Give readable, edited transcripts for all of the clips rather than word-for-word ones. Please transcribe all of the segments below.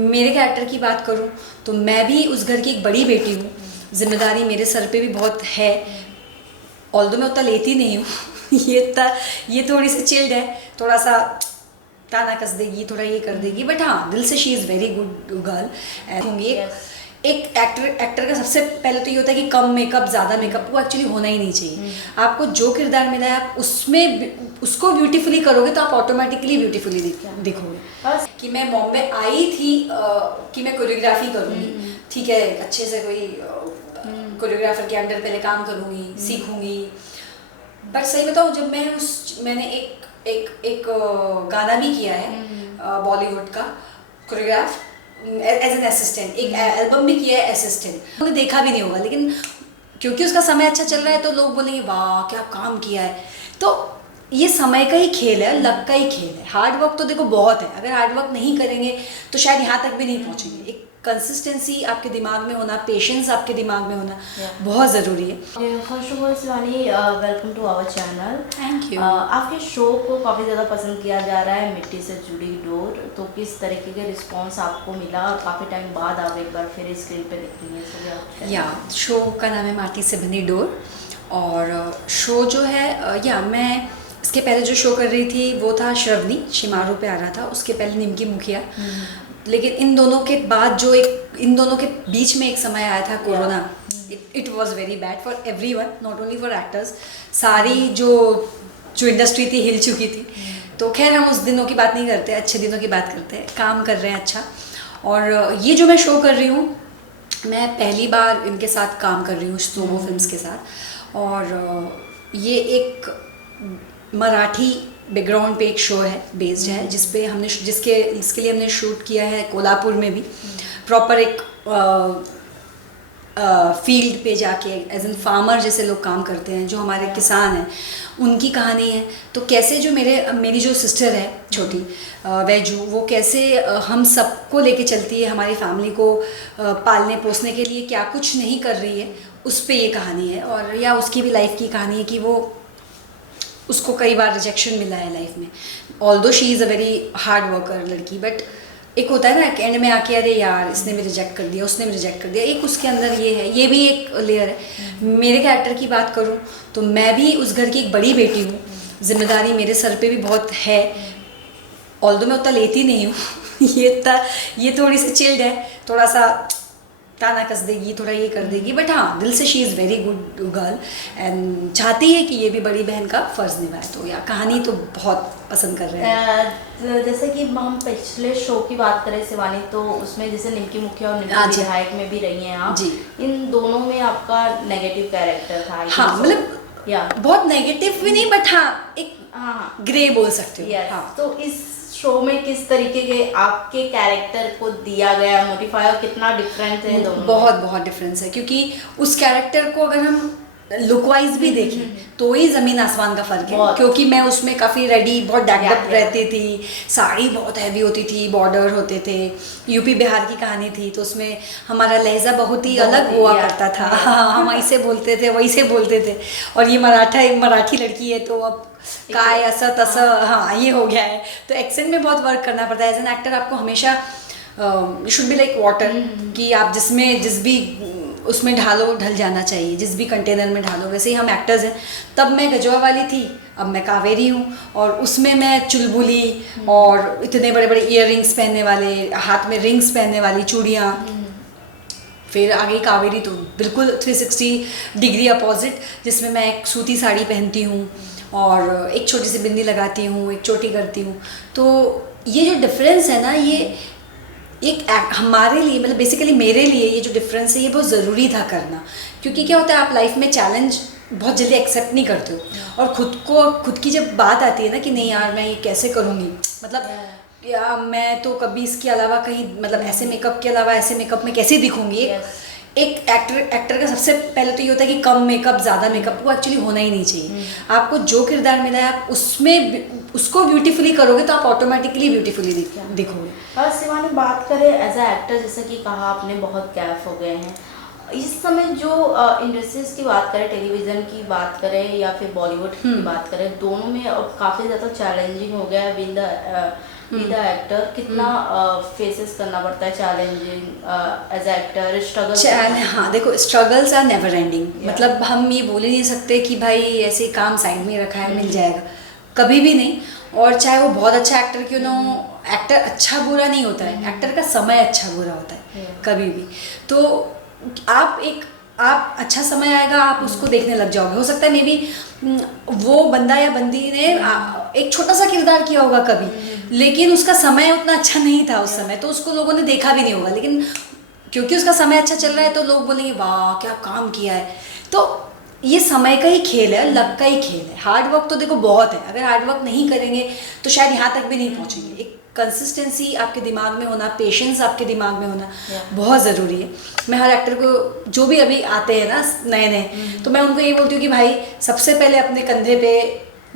मेरे कैरेक्टर की बात करूं तो मैं भी उस घर की एक बड़ी बेटी हूँ। जिम्मेदारी मेरे सर पे भी बहुत है, ऑल्दो मैं उतना लेती नहीं हूँ। ये थोड़ी सी चिल्ड है, थोड़ा सा ताना कस देगी, थोड़ा ये कर देगी, बट हाँ दिल से she is very good girl होंगी। एक एक्टर का सबसे पहले तो ये होता है कि कम मेकअप ज़्यादा मेकअप वो एक्चुअली होना ही नहीं चाहिए। आपको जो किरदार मिला है आप उसमें उसको ब्यूटीफुली करोगे तो आप ऑटोमेटिकली ब्यूटीफुली दिखोगे। कि मैं बॉम्बे आई थी कि मैं कोरियोग्राफी करूँगी, ठीक है, अच्छे से कोई कोरियोग्राफर के अंडर पहले काम करूँगी, सीखूँगी। बट सही बताऊँ, जब मैंने एक गाना भी किया है बॉलीवुड का कोरियोग्राफ एज एन असिस्टेंट, एक एल्बम भी किया है असिस्टेंट। उन्हें देखा भी नहीं होगा, लेकिन क्योंकि उसका समय अच्छा चल रहा है तो लोग बोलेंगे वाह क्या काम किया है। तो ये समय का ही खेल है, लक का ही खेल है। हार्ड वर्क तो देखो बहुत है, अगर हार्ड वर्क नहीं करेंगे तो शायद यहाँ तक भी नहीं पहुँचेंगे। एक कंसिस्टेंसी आपके दिमाग में होना, पेशेंस आपके दिमाग में होना बहुत ज़रूरी है। First of all Shivani, welcome to our channel. Thank you. आपके शो को काफ़ी ज़्यादा पसंद किया जा रहा है, मिट्टी से जुड़ी डोर। तो किस तरीके के रिस्पांस आपको मिला और काफ़ी टाइम बाद आप एक बार फिर स्क्रीन पे दिख रही हैं? या शो का नाम है माटी से बनी डोर, और शो जो है मैं इसके पहले जो शो कर रही थी वो था श्रवनी शिमारू पे आ रहा था, उसके पहले निमकी मुखिया। लेकिन इन दोनों के बाद इन दोनों के बीच में एक समय आया था corona. It was very bad for everyone, not only for actors. सारी जो इंडस्ट्री थी हिल चुकी थी। तो खैर हम उस दिनों की बात नहीं करते, अच्छे दिनों की बात करते हैं। काम कर रहे हैं अच्छा। और ये जो मैं शो कर रही हूँ, मैं पहली बार इनके साथ काम कर रही हूँ सोमो फिल्म्स के साथ। और ये एक मराठी बैकग्राउंड पे एक शो है, बेस्ड है, जिसके लिए हमने शूट किया है कोल्हापुर में भी। प्रॉपर एक फील्ड पे जाके एज एन फार्मर जैसे लोग काम करते हैं, जो हमारे किसान हैं, उनकी कहानी है। तो कैसे जो मेरी जो सिस्टर है छोटी वैजू, वो कैसे हम सबको लेके चलती है, हमारी फैमिली को पालने पोसने के लिए क्या कुछ नहीं कर रही है, उस पे ये कहानी है। और या उसकी भी लाइफ की कहानी है कि वो उसको कई बार रिजेक्शन मिला है लाइफ में, although she is a very hard worker लड़की। बट एक होता है ना एंड में आके अरे यार इसने भी रिजेक्ट कर दिया, उसने भी रिजेक्ट कर दिया, एक उसके अंदर ये है, ये भी एक लेयर है। मेरे कैरेक्टर की बात करूँ तो मैं भी उस घर की एक बड़ी बेटी हूँ। जिम्मेदारी मेरे सर पे भी बहुत है, ऑल्दो मैं उतना लेती नहीं हूँ। ये थोड़ी सी चिल्ड है, थोड़ा सा ताना कस देगी, थोड़ा ये कर देगी, बट हाँ दिल से she is very good girl and चाहती है कि ये भी बड़ी बहन का फ़र्ज़ निभाए। तो या कहानी तो बहुत पसंद कर रहे हैं। जैसे कि हम पिछले शो की बात करें शिवानी, तो उसमें जैसे निमकी मुखिया और निमकी विधायक में भी रही हैं आप जी। इन दोनों में आपका नेगेटिव कैरेक्टर था। हाँ, मतलब बहुत नेगेटिव भी नहीं, बट हाँ एक ग्रे बोल सकते हो। हाँ। तो इस शो में किस तरीके के आपके कैरेक्टर को दिया गया मोटिफायर, कितना डिफरेंट है दोनों? बहुत डिफरेंस है, क्योंकि उस कैरेक्टर को अगर हम लुक वाइज भी देखें तो ही ज़मीन आसमान का फ़र्क है। क्योंकि मैं उसमें काफ़ी रेडी, बहुत डैगअप रहती थी, साड़ी बहुत हैवी होती थी, बॉर्डर होते थे, यूपी बिहार की कहानी थी, तो उसमें हमारा लहजा बहुत ही अलग हुआ करता था। हम ऐसे बोलते थे, वैसे बोलते थे। और ये मराठी लड़की है तो अब काय असं तसं, हाँ ये हो गया है। तो एक्सेंट में बहुत वर्क करना पड़ता है। एज एन एक्टर आपको हमेशा शुड बी लाइक वाटर, कि आप जिस भी उसमें ढल जाना चाहिए, जिस भी कंटेनर में ढालो। वैसे ही हम एक्टर्स हैं। तब मैं गजवा वाली थी, अब मैं कावेरी हूँ, और उसमें मैं चुलबुली और इतने बड़े बड़े ईयर रिंग्स पहनने वाले, हाथ में रिंग्स पहनने वाली, चूड़ियाँ। फिर आ गई कावेरी तो बिल्कुल 360 डिग्री अपोजिट, जिसमें मैं एक सूती साड़ी पहनती हूँ और एक छोटी सी बिंदी लगाती हूँ, एक चोटी करती हूँ। तो ये जो डिफरेंस है ना, ये एक हमारे लिए, मतलब बेसिकली मेरे लिए ये जो डिफरेंस है ये बहुत ज़रूरी था करना। क्योंकि क्या होता है, आप लाइफ में चैलेंज बहुत जल्दी एक्सेप्ट नहीं करते हो, और खुद की जब बात आती है ना कि नहीं यार मैं ये कैसे करूँगी, मतलब या मैं तो कभी इसके अलावा कहीं, मतलब ऐसे मेकअप के अलावा ऐसे मेकअप में कैसे दिखूँगी। एक एक्टर का सबसे पहले तो ये होता है कि कम मेकअप ज़्यादा मेकअप, वो एक्चुअली होना ही नहीं चाहिए। आपको जो किरदार मिला है आप उसको ब्यूटीफुली करोगे तो आप ऑटोमेटिकली ब्यूटीफुली दिखोगे। और शिवानी, बात करें एज अ एक्टर, जैसा कि कहा आपने बहुत गैप हो गए हैं इस समय, जो इंडस्ट्रीज की बात करें, टेलीविज़न की बात करें या फिर बॉलीवुड की बात करें, दोनों में अब काफ़ी ज़्यादा चैलेंजिंग हो गया है। विद बी द एक्टर, कितना फेसेस करना पड़ता है चैलेंजिंग एज एक्टर स्ट्रगल? हाँ देखो, struggles are never ending. Yeah. मतलब हम ये बोल ही नहीं सकते कि भाई ऐसे काम साइड में रखा है मिल जाएगा, कभी भी नहीं। और चाहे वो बहुत अच्छा एक्टर क्यों ना हो, एक्टर अच्छा बुरा नहीं होता है, एक्टर का समय अच्छा बुरा होता है कभी भी। तो आप अच्छा समय आएगा, आप उसको देखने लग जाओगे। हो सकता है मे बी वो बंदा या बंदी ने एक छोटा सा किरदार किया होगा कभी, लेकिन उसका समय उतना अच्छा नहीं था उस समय, तो उसको लोगों ने देखा भी नहीं होगा। लेकिन क्योंकि उसका समय अच्छा चल रहा है तो लोग बोलेंगे वाह क्या काम किया है। तो ये समय का ही खेल है, लक का ही खेल है। हार्ड वर्क तो देखो बहुत है, अगर हार्ड वर्क नहीं करेंगे तो शायद यहाँ तक भी नहीं पहुँचेंगे। एक कंसिस्टेंसी आपके दिमाग में होना, पेशेंस आपके दिमाग में होना बहुत ज़रूरी है। मैं हर एक्टर को, जो भी अभी आते हैं ना नए नए, तो मैं उनको ये बोलती हूँ कि भाई सबसे पहले अपने कंधे पे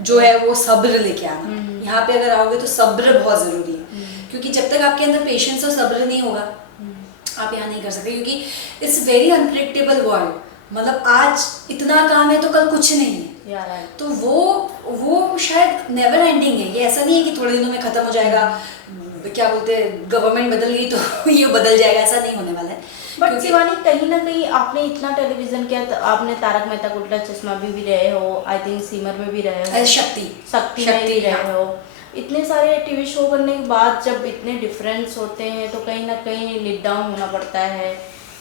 जो है वो सब्र लेके आना। यहाँ पे अगर आओगे तो सब्र बहुत ज़रूरी है, क्योंकि जब तक आपके अंदर पेशेंस और सब्र नहीं होगा आप यहाँ नहीं कर सकते। क्योंकि इट्स वेरी अनप्रेडिक्टेबल वर्ल्ड। मतलब आज इतना काम है तो कल कुछ नहीं है। तो वो शायद नेवर एंडिंग है। ये ऐसा नहीं है कि थोड़े दिनों में खत्म हो जाएगा, क्या बोलते हैं गवर्नमेंट बदल गई तो ये बदल जाएगा, ऐसा नहीं होने वाला है। बट शिवानी, कहीं ना कहीं आपने इतना टेलीविजन किया, तो आपने तारक मेहता का उल्टा चश्मा भी रहे हो, आई थिंक सीमर में भी रहे हो, शक्ति में भी रहे हो। इतने सारे टीवी शो करने के बाद जब इतने डिफरेंस होते हैं तो कहीं ना कहीं लिट डाउन होना पड़ता है।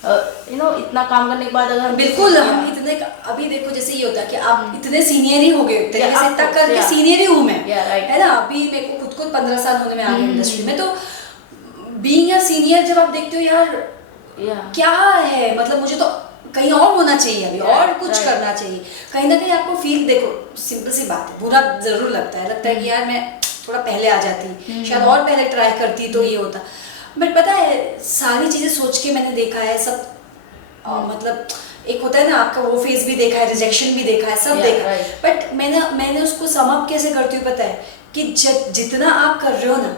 इतना काम करने के बाद अगर बिल्कुल हम इतने, अभी देखो जैसे ये होता है कि आप इतने सीनियर ही हो गए, इतना करके सीनियर ही हूँ मैं, है ना। अभी मेरे को खुद को 15 साल होने में आ गए इंडस्ट्री में, तो बीइंग अ सीनियर जब आप देखते हो यार क्या है, मतलब मुझे तो कहीं और होना चाहिए अभी, और कुछ करना चाहिए। कहीं ना कहीं आपको फील, देखो सिंपल सी बात है, बुरा जरूर लगता है कि यार मैं थोड़ा पहले आ जाती, शायद और पहले ट्राई करती तो ये होता। बट पता है सारी चीज़ें सोच के मैंने देखा है सब, मतलब एक होता है ना आपका वो फेस भी देखा है, रिजेक्शन भी देखा है, सब देखा है। बट मैंने उसको सम अप कैसे करती हूँ पता है, कि जितना आप कर रहे हो ना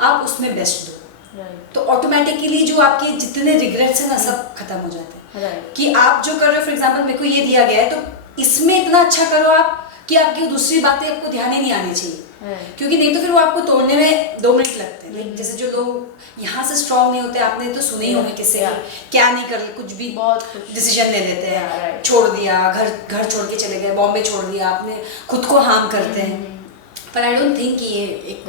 आप उसमें बेस्ट दो, तो ऑटोमेटिकली जो आपके जितने रिग्रेट्स हैं ना सब खत्म हो जाते हैं। कि आप जो कर रहे हो, फॉर एग्जांपल मेरे को ये दिया गया है तो इसमें इतना अच्छा करो आप कि आपकी दूसरी बातें आपको ध्यान ही नहीं आनी चाहिए, क्योंकि नहीं तो फिर वो आपको तोड़ने में 2 मिनट लगते हैं। जैसे जो लोग यहाँ से स्ट्रांग नहीं होते, आपने तो सुने ही होंगे किससे क्या नहीं कर, कुछ भी बहुत डिसीजन ले लेते हैं, छोड़ दिया, घर छोड़ के चले गए, बॉम्बे छोड़ दिया, आपने खुद को हार्म करते हैं। पर आई डोंट थिंक ये एक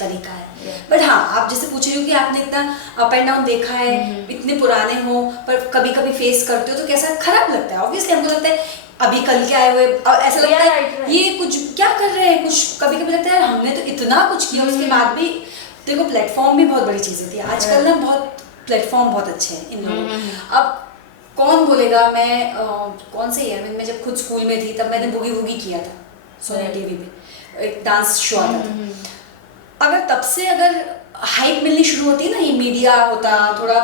तरीका है। बट हाँ, आप जैसे पूछ रही हो कि आपने इतना अप एंड डाउन देखा है, इतने पुराने हो पर कभी कभी फेस करते हो तो कैसा खराब लगता है। ऑब्वियसली हमको लगता है अभी कल के आए हुए, ऐसा लगता है ये कुछ क्या कर रहे हैं, कुछ कभी कभी लगता है हमने तो इतना कुछ किया, उसके बाद भी देखो प्लेटफॉर्म भी बहुत बड़ी चीज़ होती है आजकल ना, बहुत प्लेटफॉर्म बहुत अच्छे हैं इन लोगों। अब कौन बोलेगा, मैं कौन से ईयर में जब खुद स्कूल में थी तब मैंने बुगी वुगी किया था सोनी टीवी पे, एक डांस शो आता था। अगर तब से अगर हाइप मिलनी शुरू होती ना, ये मीडिया होता थोड़ा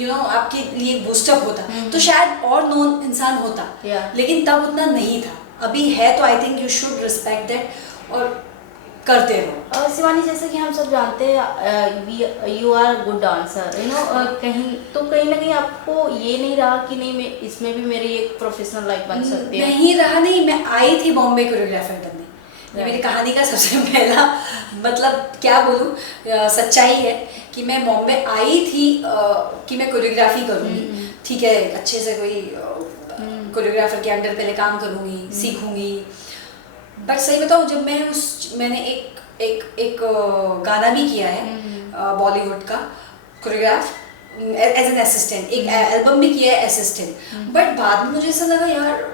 आपके लिए बूस्टअप होता तो शायद और नोन इंसान होता, लेकिन तब उतना नहीं था। अभी है तो I think you should respect that और करते रहो। शिवानी, जैसे कि हम सब जानते हैं यू आर गुड डांसर, कहीं ना कहीं आपको ये नहीं रहा कि नहीं मैं इसमें भी मेरी एक प्रोफेशनल लाइफ बन सकती है? नहीं रहा, नहीं। मैं आई थी बॉम्बे कोरियोग्राफर बनने, ये मेरी कहानी का सबसे पहला मतलब क्या बोलूँ सच्चाई है कि मैं बॉम्बे आई थी कि मैं कोरियोग्राफी करूँगी, ठीक है, अच्छे से कोई कोरियोग्राफर के अंडर पहले काम करूँगी, सीखूंगी। बट सही बताऊँ, जब मैंने एक गाना भी किया है बॉलीवुड का कोरियोग्राफ एज एन असिस्टेंट, एक एल्बम भी किया है असिस्टेंट। बट बाद में मुझे ऐसा लगा यार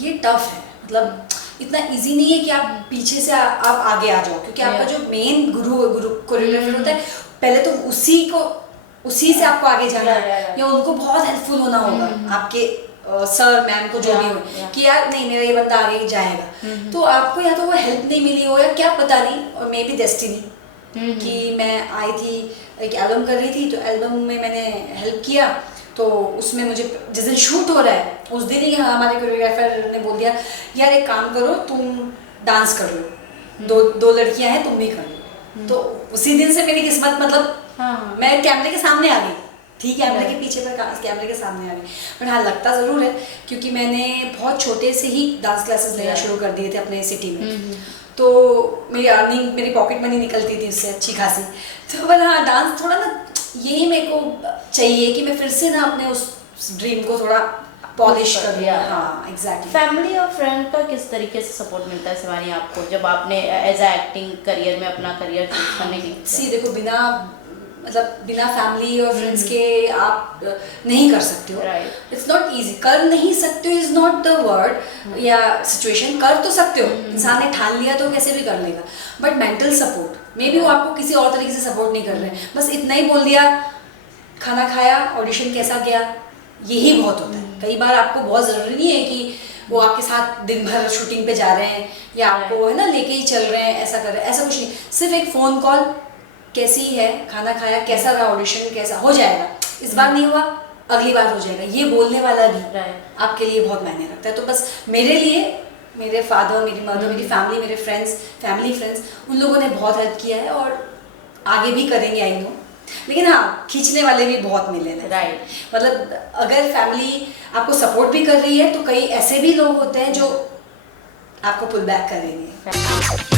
ये टफ है, मतलब इतना इजी नहीं है कि आप पीछे से आप आगे आ जाओ, क्योंकि आपका जो मेन गुरु कोरियोग्राफर होता है पहले तो उसी से आपको आगे जाना है, या उनको बहुत हेल्पफुल होना होगा आपके सर मैम को जो भी हो कि यार नहीं मेरा ये बंदा आगे जाएगा। तो आपको या तो वो हेल्प नहीं मिली हो या क्या पता नहीं, और मे बी डेस्टिनी कि मैं आई थी एक एल्बम कर रही थी, तो एल्बम में मैंने हेल्प किया। तो उसमें मुझे जिस दिन शूट हो रहा है उस दिन ही हमारे कोरियोग्राफर ने बोल दिया यार एक काम करो तुम डांस कर लो, दो लड़कियां हैं तुम भी कर लो। तो उसी दिन से मेरी किस्मत, मतलब मैं कैमरे के सामने आ गई, ठीक है, कैमरे के पीछे पर कैमरे के सामने आ गई। बट हाँ लगता ज़रूर है, क्योंकि मैंने बहुत छोटे से ही डांस क्लासेस लेना शुरू कर दिए थे अपने सिटी में। तो मेरी अर्निंग, मेरी पॉकेट मनी निकलती थी उससे अच्छी खासी। तो पर हाँ, डांस थोड़ा ना यही मेरे को चाहिए कि मैं फिर से ना अपने उस ड्रीम को थोड़ा पॉलिश कर दिया। हाँ एग्जैक्टली। फैमिली और फ्रेंड का किस तरीके से सपोर्ट मिलता है शिवानी आपको, जब आपने एज अ एक्टिंग करियर में अपना करियर चूज करने की? सी देखो, बिना फैमिली और फ्रेंड्स के आप नहीं कर सकते हो। It's not easy. कर नहीं सकते हो इज नॉट द वर्ड या सिचुएशन। कर तो सकते हो, इंसान ने ठान लिया तो कैसे भी कर लेगा। But mental support may be वो आपको किसी और तरीके से सपोर्ट नहीं कर रहे हैं, बस इतना ही बोल दिया, खाना खाया, ऑडिशन कैसा गया, यही बहुत होता है। कई बार आपको बहुत ज़रूरी नहीं है कि वो आपके साथ दिन भर शूटिंग पे जा रहे हैं या आपको है ना लेके ही चल रहे हैं, ऐसा कर रहे हैं, ऐसा कुछ नहीं। सिर्फ एक फ़ोन कॉल, कैसी है, खाना खाया, कैसा रहा ऑडिशन, कैसा हो जाएगा, इस बार नहीं हुआ अगली बार हो जाएगा, ये बोलने वाला भी आपके लिए बहुत मायने रखता है। तो बस मेरे लिए मेरे फादर, मेरी मदर, मेरी फैमिली, मेरे फैमिली फ्रेंड्स, उन लोगों ने बहुत हेल्प किया है और आगे भी करेंगे, आई नो। लेकिन हाँ, खींचने वाले भी बहुत मिले हैं। मतलब अगर फैमिली आपको सपोर्ट भी कर रही है तो कई ऐसे भी लोग होते हैं जो आपको पुल बैक करेंगे।